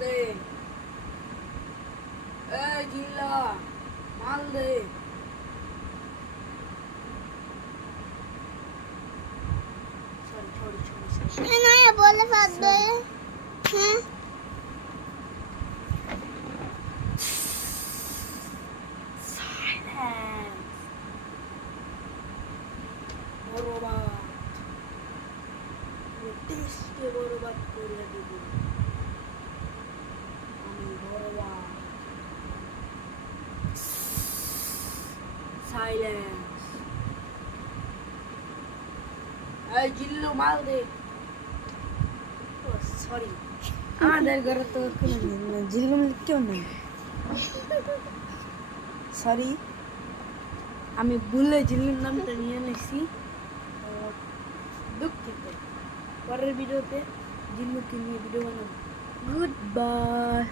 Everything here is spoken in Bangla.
দে এই জিল্লা মাল দে সরি না বলে পারবে হ্যাঁ বরবাদ দেশকে বরবাদ করে দেব আমি বরবাদ সাইলেন্স এই জিল্লু মাল দে সরি আমাদের ঘরে তো কোনো জিল্লু কেউ নেই সরি আমি ভুলে জিল্লুর নামটা নিয়ে নিয়েছি দুঃখিত পরের ভিডিওতে জিল্লুকে নিয়ে ভিডিও বানাবো গুড বাই